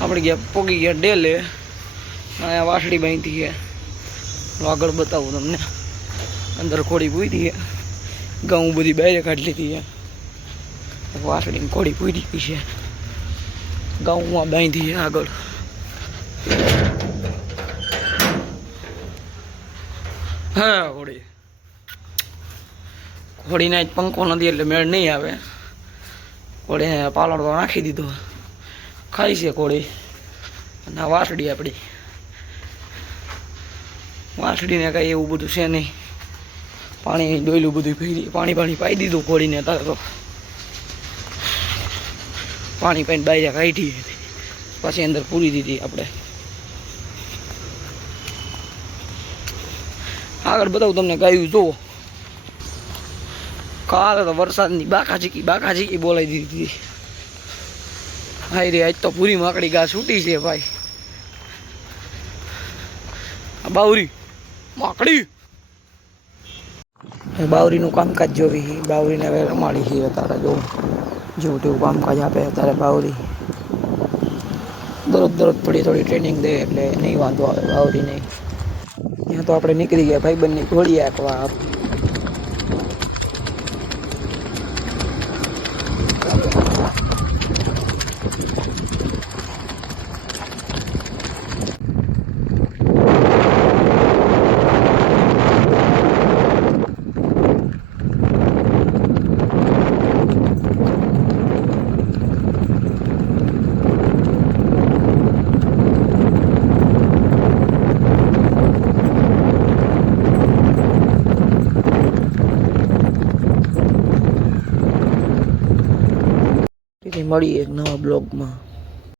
આપણે ગયા પોગી ગયા ડેલે. અહીંયા વાસળી બાંધી છે. આગળ બતાવું તમને. અંદર કોળી પૂરી છે. ઘઉં બધી બહાર કાઢી લીધી છે. વાસળીની કોળી પૂરી છે. ઘઉંમાં બાંધી છે આગળ. હા કોળી ઘોડીને જ પંખો નથી એટલે મેળ નહીં આવે. ઘોડીને પાલણ તો નાખી દીધો. ખાઈ છે ઘોડી. અને વાસળી આપણી વાસળીને કાંઈ એવું બધું છે નહીં. પાણી ડોયલું બધું પી પાણી પાઈ દીધું ઘોડીને. અત્યારે તો પાણી પાઈને બાયરા કાઢી પછી અંદર પૂરી દીધી આપણે. આગળ બતાવું તમને ગાયું જુઓ. કાલે તો વરસાદની બાકા ઝીકી બોલાવી દીધી. હાઈ રે આજ તો પૂરી માકડી ઘાસ છૂટી છે ભાઈ. બાવરી માકડી બાવરીનું કામકાજ જોવી. બાવરીને હવે રમાડી છે અત્યારે. જો જેવું તેવું કામકાજ આપે અત્યારે બાવરી. દરરોજ થોડી ટ્રેનિંગ દે એટલે નહીં વાંધો આવે બાવરી નહીં. ત્યાં તો આપણે નીકળી ગયા ભાઈબંધની ઘોડી આંકવા. મળીએ એક નવા બ્લોગમાં.